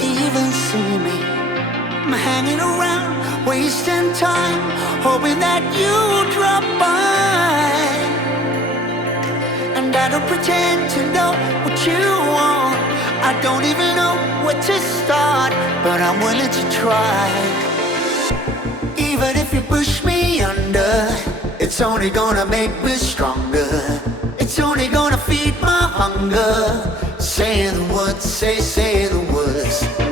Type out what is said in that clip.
even see me. I'm hanging around, wasting time, hoping that you drop by. And I don't pretend to know what you want. I don't even know where to start, but I'm willing to try. Even if you push me under, it's only gonna make me stronger. It's only gonna feed my hunger. Say the words, say the words.